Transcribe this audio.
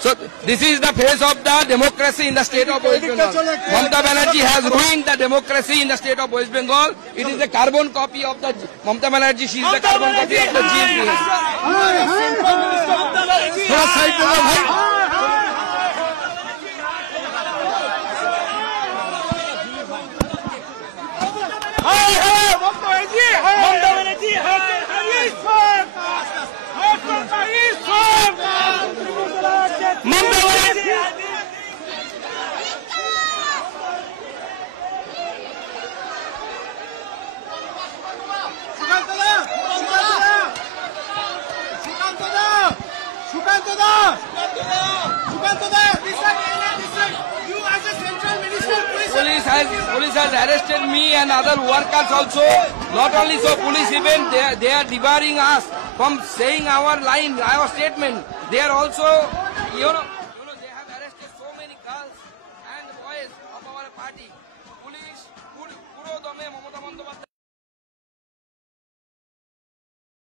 So this is the face of the democracy in the state of West Bengal. Mamata Banerjee has ruined the democracy in the state of West Bengal. It is a carbon copy of the Mamata Banerjee. She is the carbon copy of the GMPS. Police has arrested me and other workers also. Not only so, police even they are debarring us from saying our line, our statement. They are also, they have arrested so many girls and boys of our party. Police, puro dame Mamata Bandyopadhyay.